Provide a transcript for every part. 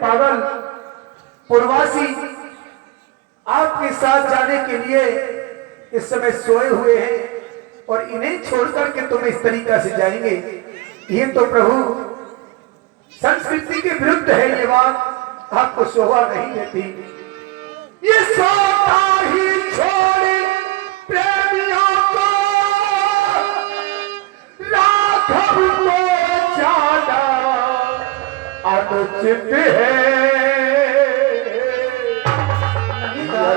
पागल पूर्वासी आपके साथ जाने के लिए इस समय सोए हुए हैं और इन्हें छोड़कर के तुम इस तरीका से जाएंगे, ये तो प्रभु संस्कृति के विरुद्ध है। ये बात आपको शोभा नहीं देती। ये सोता ही छोड़ प्रेमियों को राघव को जाना अनुचित है।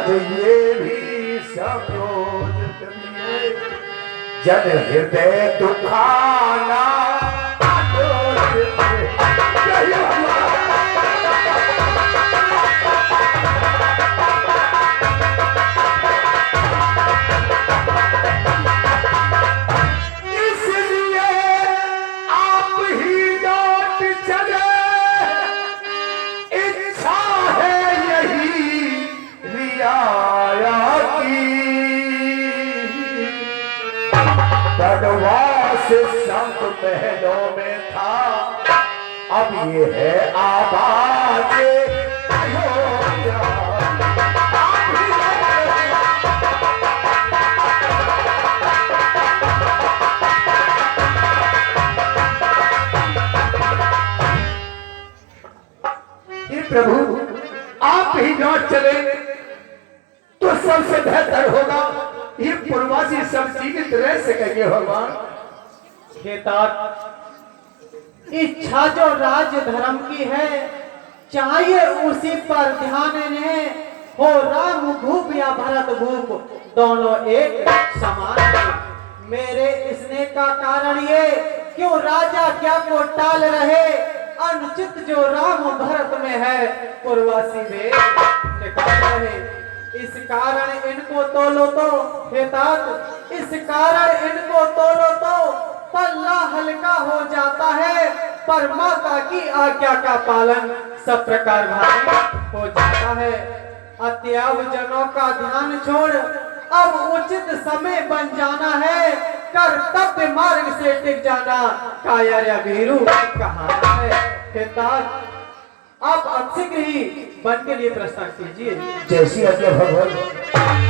ये भी संयोजित है, जन हृदय दुखाना अनुचित है। संत पहलों में था, अब ये है आवाज अयोध्या। ये प्रभु आप ही लौट चले तो सबसे बेहतर होगा। ये पूर्वासी सब जीवित रह सकेंगे भगवान। इच्छा जो राज धर्म की है, चाहिए उसी पर ध्यान ने। हो राम भूप या भरत भूप, दोनों एक समान है। मेरे स्नेह का कारण ये, क्यों राजा क्या को टाल रहे। अनुचित जो राम भरत में है, पूर्वासी वे निकाल रहे। इस कारण इनको तोलो तो हे तात, इस कारण इनको तोलो तो पल्ला हल्का हो जाता है, पर माता की आज्ञा का पालन सब प्रकार भारी हो जाता है। अत्याव जनों का ध्यान छोड़ अब उचित समय बन जाना है, कर्तव्य मार्ग से टिक जाना कायर या वीरू कहाना है। हे तात, आप शीघ्र ही वन के लिए प्रस्थान कीजिए। जैसी आज्ञा भगवान,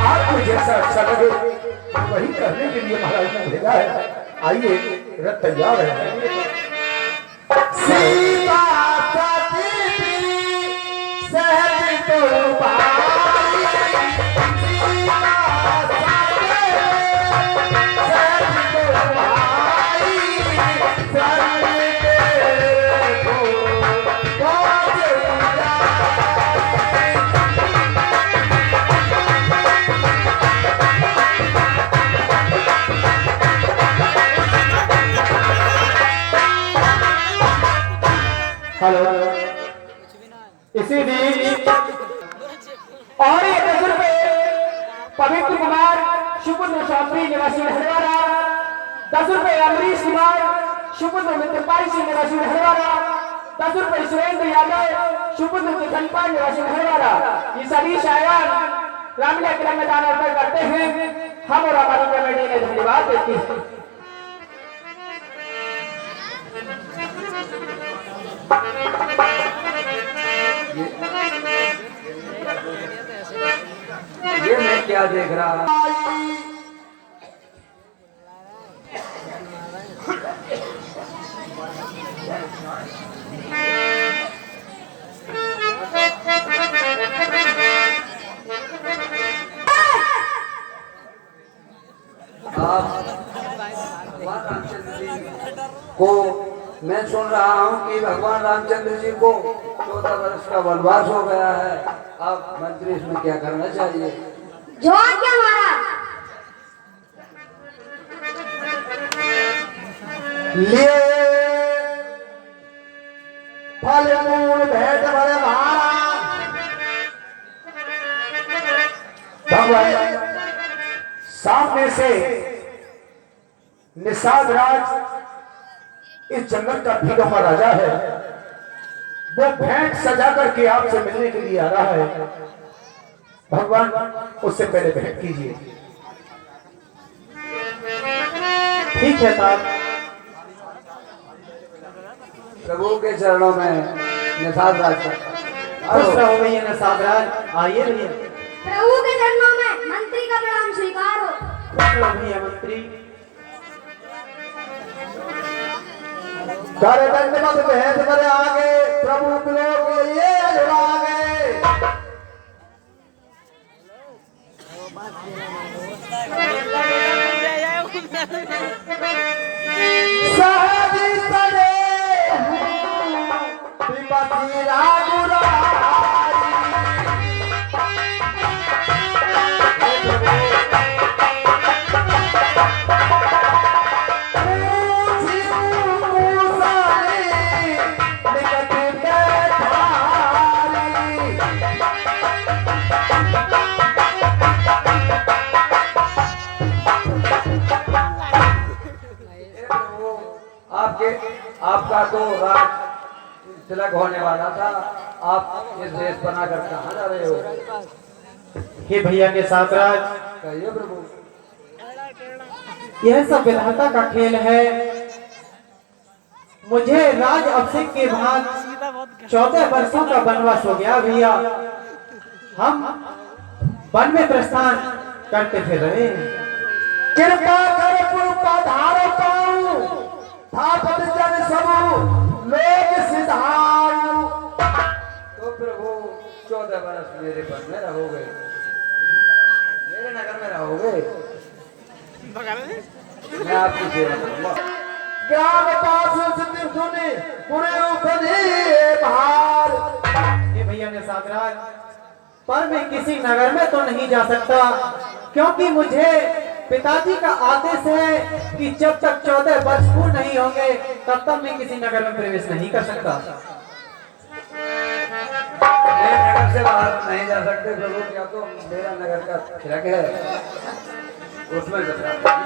आपको जैसा अच्छा लगे वही करने के लिए महाराज ने भेजा है। आइए, रथ तैयार है। सीता सहज तो पाई, हेलो, इसी बीच और 10 रुपए पवित्र कुमार शुभुद्र शास्त्री निवासी हरवाड़ा, 10 रुपए अमरीश कुमार शुभुद्र मित्रपाल सिंह निवासी हरवाड़ा, 10 रुपए सुरेंद्र यादव शुभुद्र धनपाल निवासी हरवाड़ा। ये सभी शायद रामलीला के में दान अर्पण करते हैं। हम और हमारी कमेटी ने धन्यवाद देती है। ये मैं क्या देख रहा। को मैं सुन रहा हूँ कि भगवान रामचंद्र जी को 14 वर्ष का वनवास हो गया है। अब मंत्री इसमें क्या करना चाहिए? जवाब क्या महाराज? लिए फल मूल भेंट बड़े महाराज। भगवान सामने से निषाद राज इस जंगल का भीगा हुआ राजा है। वो भेंट सजा करके आपसे मिलने के लिए आ रहा है। भगवान उससे पहले भेंट कीजिए। ठीक है साहब। प्रभु के चरणों में निषाद राज खुश रहो भैया ने साधराज। आइए भैया। प्रभु के चरणों में मंत्री का प्रणाम स्वीकार हो। खुश रहो भैया मंत्री। कर दंडवत भेद करे आगे, प्रभु लोग ये अनुरागे। सहजी सने विपत्ति रागुरारी। ऊंची ऊंचाई निकट बैठारी। आपके आपका तो राज तिलक होने वाला था, आप इस देश बनाकर कहाँ जा रहे हो? हे भैया के साधराज, कहिए प्रभु। यह सब विधाता का खेल है। मुझे राज अभिषेक के बाद 14 वर्षों का वनवास हो गया भैया। हम वन में प्रस्थान करते फिर रहे हैं। कृपा कर पुर पधारो पाऊं, थापत जन सबू लोग सिधारू। तो प्रभु 14 वर्ष मेरे वन में रहोगे, मेरे नगर में रहोगे, मैं आपकी सेवा करूंगा। ग्राम पास सिद्धि सुनी पुरे उपदी भार। हे भैया ने साधराज, पर मैं किसी नगर में तो नहीं जा सकता, क्योंकि मुझे पिताजी का आदेश है कि जब तक 14 वर्ष पूर्ण नहीं होंगे तब तक मैं किसी नगर में प्रवेश नहीं कर सकता। मैं नगर से बाहर नहीं जा सकते प्रभु, क्या तो मेरा नगर का थिलक है, उसमें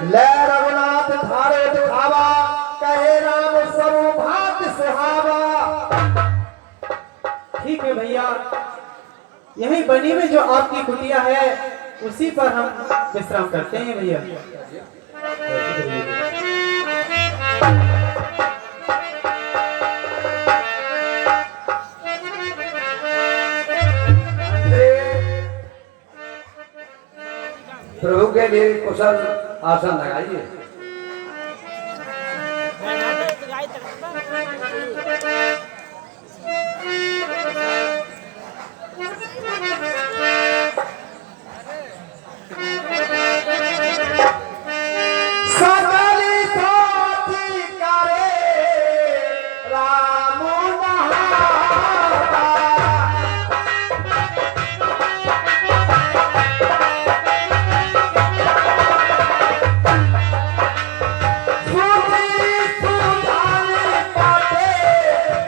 ले रघुनाथ धारे दिखावा, कहे राम सबु भात सुहावा। ठीक है भैया, यही बनी में जो आपकी कुटिया है उसी पर हम विश्राम करते हैं भैया। प्रभु के लिए कुशल आसन लगाइए। सकली साथी करे राम नहाता। सुनी सुधाने पाते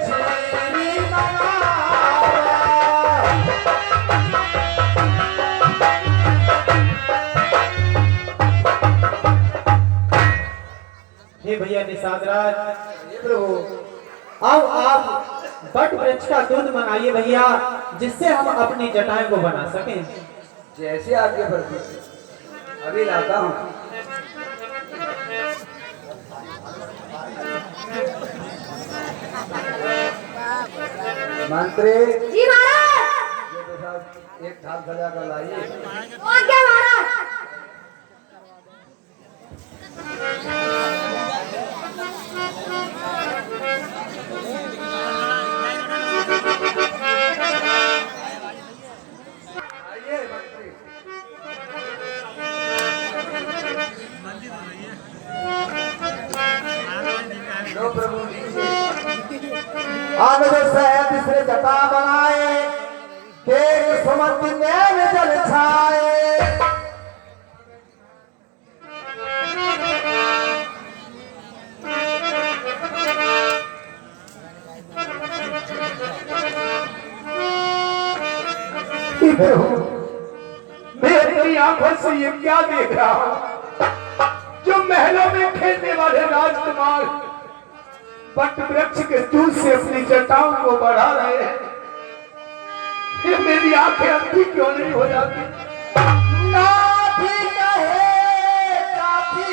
श्री मनावा। हे भैया निषादराज, ये प्रभु अब आप बट वृक्ष का दूध मंगाइए भैया, जिससे हम अपनी जटाएं को बना सकें। जैसे आगे बढ़ती अभी लाता हूँ। मंत्री जी महाराज। ये तो साहब एक थाल सजा कर लाइए। आज्ञा महाराज। आइए मंत्री। लो प्रभु लीजिए। आनंद सहज से जटा बनाए, देख सुमन नैन जल छाए। मैं अपनी आंखों से ये क्या देख रहा हूं? जो महलों में खेलने वाले राजकुमार बट वृक्ष के दूध से अपनी जटाओं को बढ़ा रहे हैं। ये मेरी आंखें अंधी क्यों नहीं हो जाती? नाथी कहे काफी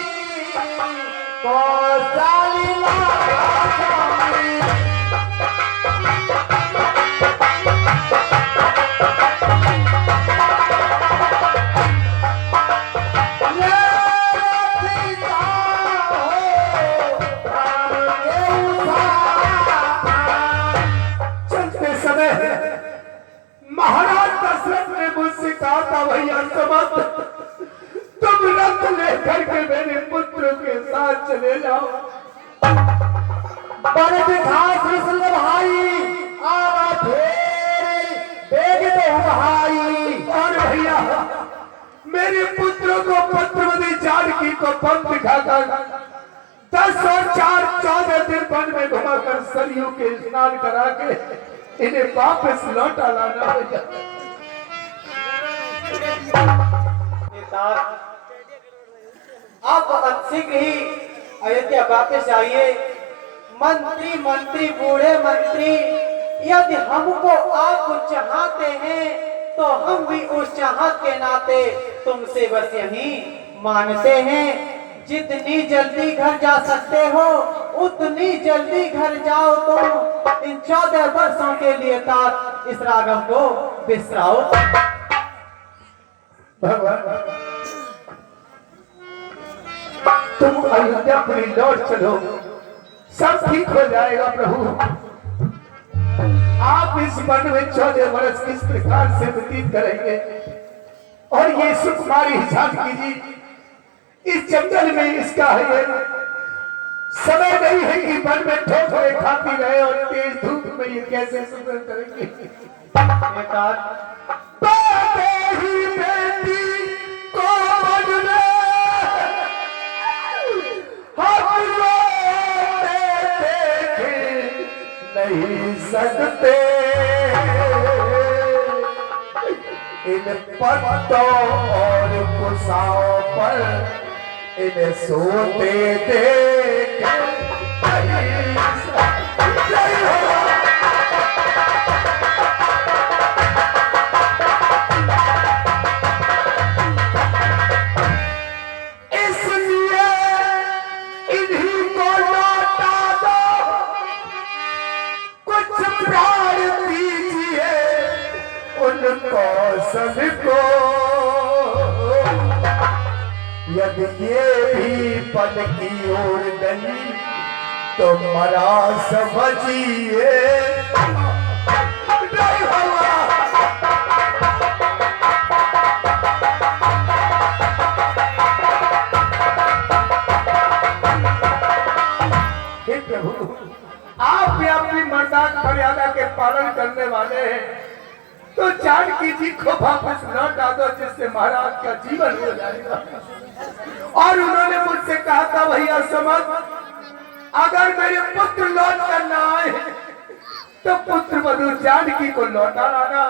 कौशाली लागामी। चलते समय महाराज दशरथ ने मुझसे कहा था भैया समझ तुम रथ लेकर के मेरे पुत्र के साथ चले जाओ। बड़े घास भाई आवा फेरी बेग दो भाई। और भैया मेरे पुत्रों को पुत्रवती जानकी को पंख दिखाकर 10 और 4 14 दिन वन में घुमाकर सरयू के स्नान करा के इन्हें वापस लौटा लाना भैया। आप शीघ्र ही अयोध्या वापस आइए। मंत्री बूढ़े मंत्री, यदि हमको आप चाहते हैं तो हम भी उस चाहत के नाते तुमसे बस यही मांगते हैं, जितनी जल्दी घर जा सकते हो उतनी जल्दी घर जाओ। तुम इन 14 वर्षों के लिए तात इस रागम को बिसराओ। भगवान तुम अयोध्यापुरी लौट चलो, सब ठीक हो जाएगा प्रभु। आप इस वन में 14 वर्ष किस प्रकार से व्यतीत करेंगे और ये सुकुमारी जानकी जी इस जंगल में इसका है समय नहीं है कि वन में ठोकरे खाती रहे और तेज धूप में ये कैसे सुंदर करेंगे। ही बेटी को वन में नहीं सकते, इन पत्तों और कुसाओं पर इन्हें सोते देख इसलिए इन्हीं को लौटा दो, कुछ प्राण दीजिए उनको सबको। यदि ये भी पद की ओर नहीं तो मरा समझिए। हे प्रभु आप भी अपनी मर्दान मर्यादा के पालन करने वाले हैं तो जानकी जी को वापस लौटा दो, जिससे महाराज का जीवन हो जाएगा। और उन्होंने मुझसे कहा था भैया समझ अगर मेरे पुत्र लौट कर ना आए तो पुत्र वधु जानकी को लौटा लाना,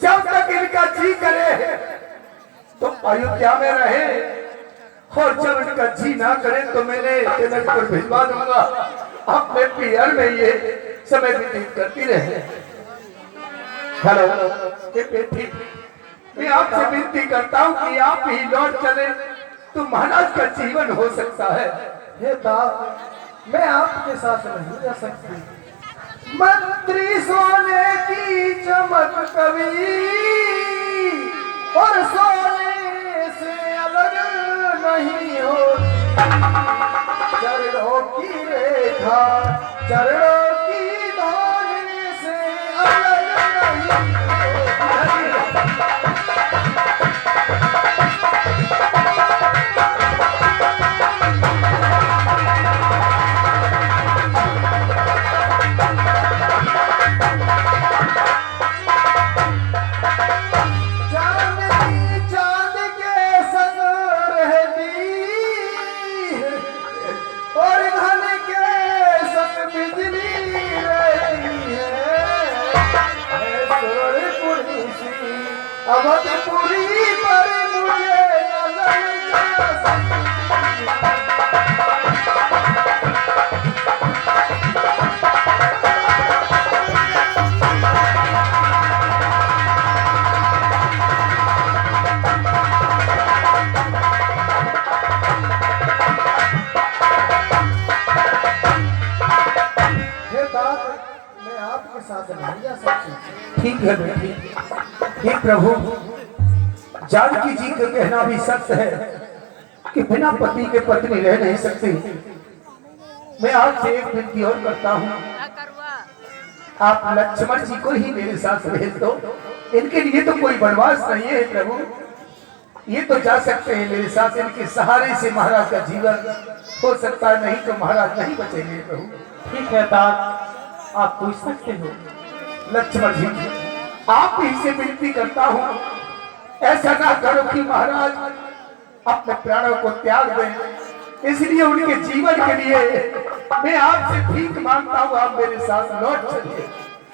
जब तक इनका जी करे तो अयोध्या में रहे और जब इनका जी ना करे तो मैंने जनकपुर भिजवा दूंगा। अपने पियर में ये समय व्यतीत करती रहे। हेलो बेटी, मैं आपसे विनती करता हूँ कि आप ही लौट चले तो महाराज का जीवन हो सकता है। हे बाप मैं आपके साथ नहीं रह सकती। मंत्री सोने की चमक कभी और सोने से अलग नहीं होती। चरणों की रेखा चरणों की धोने से अलग नहीं होती। अवधपुरी पर मुझे नजर जा मैं आपके साथ नहीं जा सकती। ठीक है बेटी, हे प्रभु जानकी जी का कहना भी सच है कि बिना पति के पत्नी रह नहीं सकती। मैं आपसे एक विनती और करता हूँ आप लक्ष्मण जी को ही मेरे साथ भेज दो। इनके लिए तो कोई वनवास नहीं है प्रभु, ये तो जा सकते हैं मेरे साथ। इनके सहारे से महाराज का जीवन हो सकता है, नहीं तो महाराज नहीं बचेंगे प्रभु। ठीक है तात, आप पूछ सकते हो। लक्ष्मण जी, आप ही से विनती करता हूँ, ऐसा ना करो कि महाराज अपने प्राणों को त्याग दें। इसलिए उनके जीवन के लिए मैं आपसे भीख मांगता हूँ, आप मेरे साथ लौट चलिए।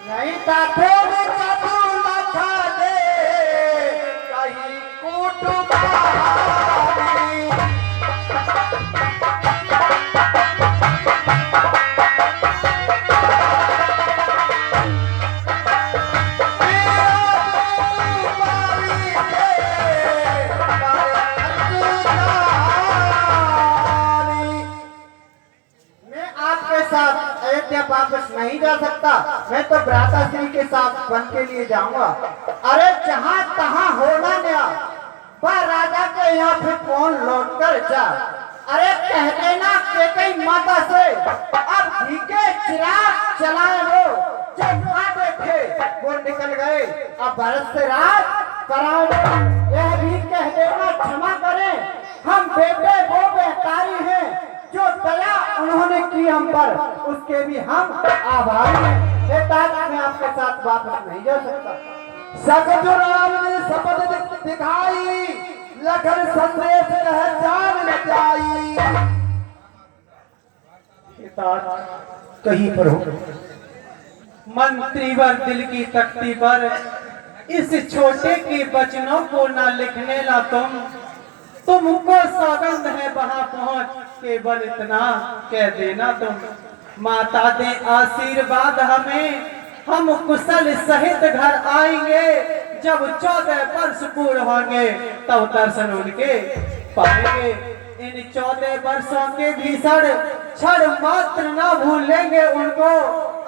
नहीं ताते जादू लखा दे कहीं कुटुंबारी। अयोध्या वापस नहीं जा सकता, मैं तो भ्राता श्री के साथ वन के लिए जाऊंगा। अरे जहाँ तहाँ होना नया, पर राजा के यहाँ फिर कौन लौट कर जा। अरे कह देना कैकेयी माता से अब घी के चिराग जलाए हो, जो माते थे वो निकल गए, अब भरत से राज कराओ। यह भी कह देना क्षमा करें, हम बेटे वो बेहतारी हैं, जो दया उन्होंने की हम पर, उसके भी हम आभारी हैं। मैं आपके साथ वापस नहीं जा सकता। सकजो राम ने शपथ दिखाई, लखन संदेश कह जान न जाई। कहीं पर हो मंत्री वर दिल की तख्ती पर इस छोटे के वचनों को ना लिखने ला तुमको सौगंध है वहां पहुंच, केवल इतना कह देना तुम। माता दे आशीर्वाद हमें, हम कुशल सहित घर आएंगे, जब 14 वर्ष पूर्ण होंगे तब दर्शन उनके पाएंगे। इन 14 वर्षों के भीषण क्षण मात्र ना भूलेंगे उनको,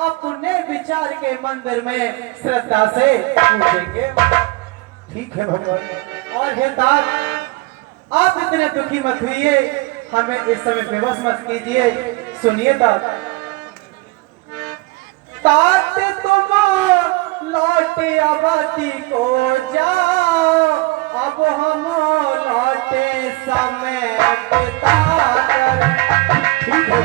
अपने विचार के मंदिर में श्रद्धा से पूजेंगे। ठीक है भगवान। और हे तात, आप इतने दुखी मत हुइए, हमें इस समय विवश मत कीजिए। सुनिए तात, तात तुम लौटे आबादी को जाओ, अब हम लौटे समय बिताकर। ठीक है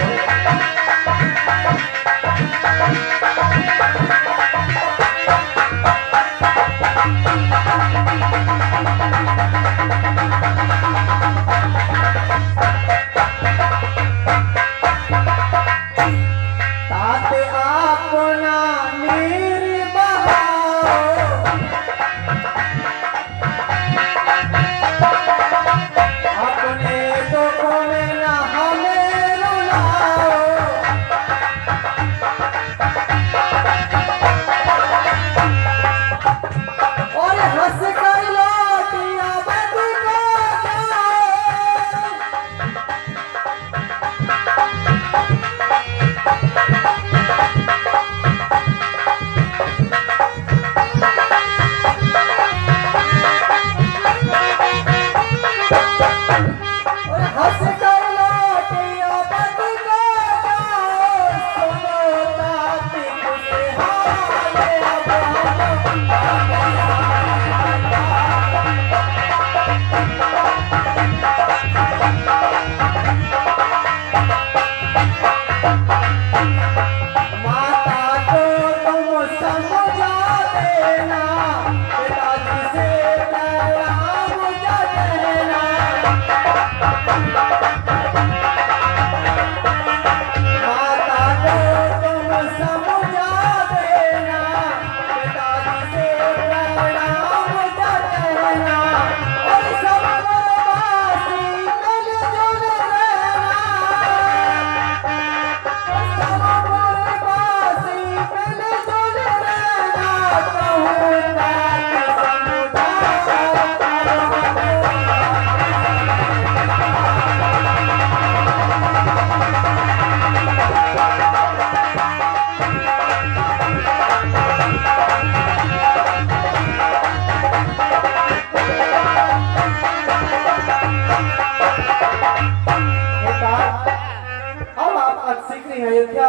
अयोध्या